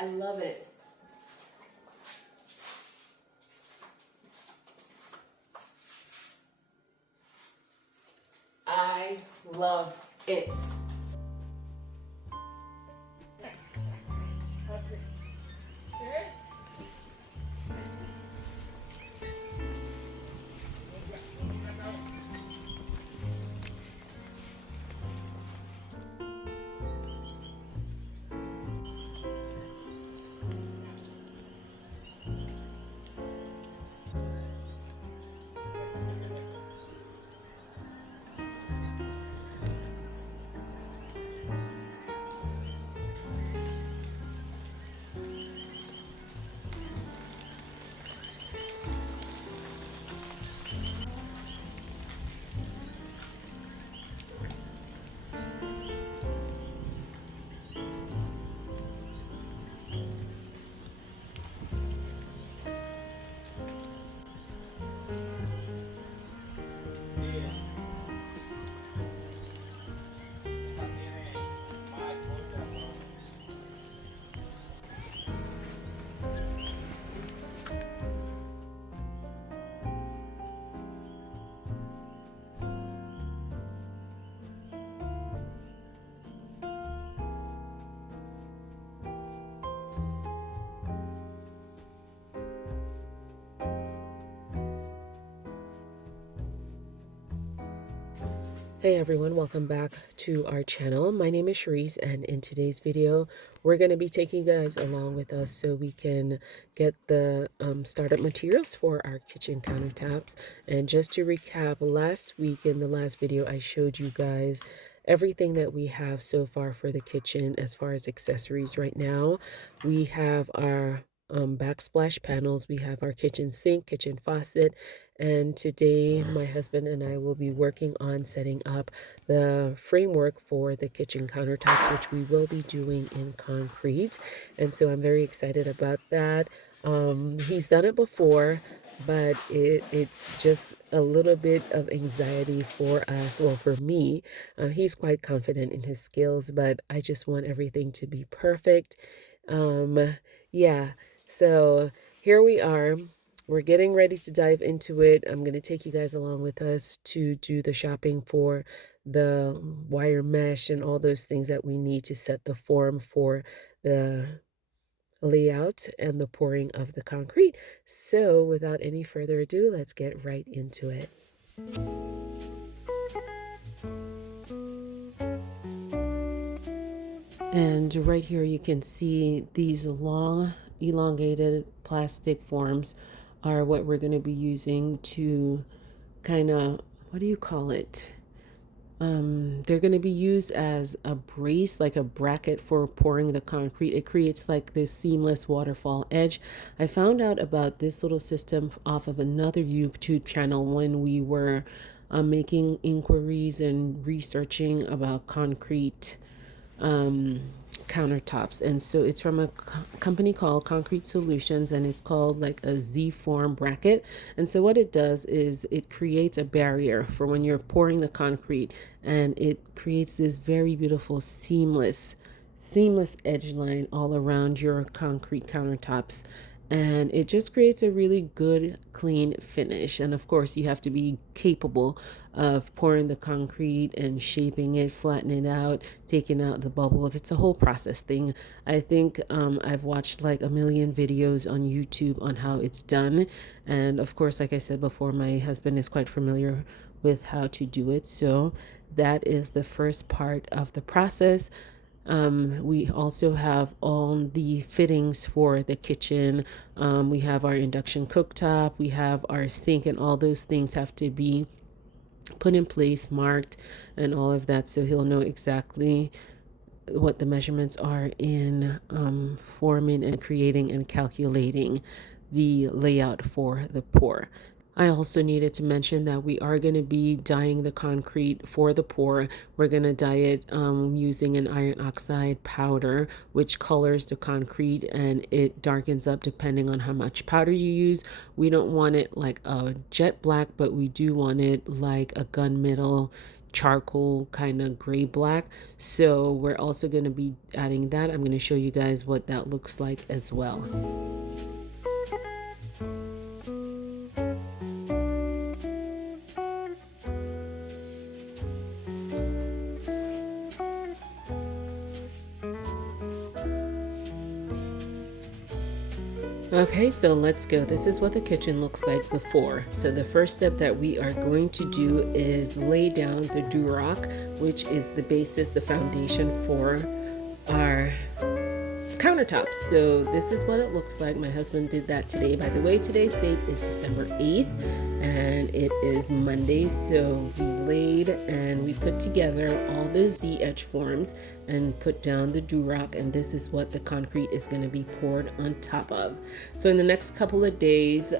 I love it. I love it. Hey everyone, welcome back to our channel. My name is Cherise, and in today's video we're going to be taking you guys along with us so we can get the startup materials for our kitchen countertops. And just to recap, last week in the last video I showed you guys everything that we have so far for the kitchen as far as accessories. Right now we have our backsplash panels, we have our kitchen sink, kitchen faucet, and today my husband and I will be working on setting up the framework for the kitchen countertops, which we will be doing in concrete. And so I'm very excited about that. He's done it before, but it's just a little bit of anxiety for us, well, for me. He's quite confident in his skills, but I just want everything to be perfect. Yeah, so here we are. We're getting ready to dive into it. I'm going to take you guys along with us to do the shopping for the wire mesh and all those things that we need to set the form for the layout and the pouring of the concrete. So without any further ado, let's get right into it. And right here you can see these long elongated plastic forms are what we're going to be using to kind of, what do you call it? They're going to be used as a brace, like a bracket for pouring the concrete. It creates like this seamless waterfall edge. I found out about this little system off of another YouTube channel when we were making inquiries and researching about concrete countertops. And so it's from a company called Concrete Solutions, and it's called like a Z-form bracket. And so what it does is it creates a barrier for when you're pouring the concrete, and it creates this very beautiful seamless edge line all around your concrete countertops. And it just creates a really good, clean finish. And of course, you have to be capable of pouring the concrete and shaping it, flattening it out, taking out the bubbles. It's a whole process thing. I think I've watched like a million videos on YouTube on how it's done. And of course, like I said before, my husband is quite familiar with how to do it. So that is the first part of the process. We also have all the fittings for the kitchen. We have our induction cooktop, we have our sink, and all those things have to be put in place, marked, and all of that, so he'll know exactly what the measurements are in forming and creating and calculating the layout for the pour. I also needed to mention that we are going to be dyeing the concrete for the pour. We're going to dye it using an iron oxide powder, which colors the concrete and it darkens up depending on how much powder you use. We don't want it like a jet black, but we do want it like a gunmetal charcoal kind of gray black. So we're also going to be adding that. I'm going to show you guys what that looks like as well. Okay, so let's go. This is what the kitchen looks like before. So the first step that we are going to do is lay down the durock, which is the basis, the foundation for our countertops. So this is what it looks like. My husband did that today. By the way, today's date is December 8th and it is Monday. So we laid and we put together all the Z edge forms and put down the durock, and this is what the concrete is going to be poured on top of. So in the next couple of days,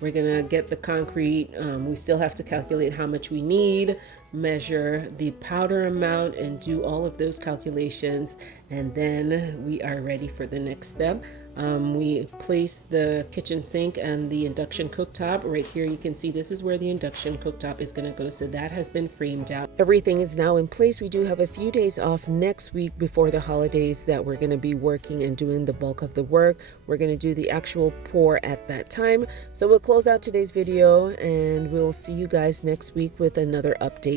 we're gonna get the concrete. We still have to calculate how much we need, measure the powder amount, and do all of those calculations, and then we are ready for the next step. We place the kitchen sink and the induction cooktop. Right here you can see this is where the induction cooktop is going to go, so that has been framed out. Everything is now in place. We do have a few days off next week before the holidays that we're going to be working and doing the bulk of the work. We're going to do the actual pour at that time. So we'll close out today's video and we'll see you guys next week with another update.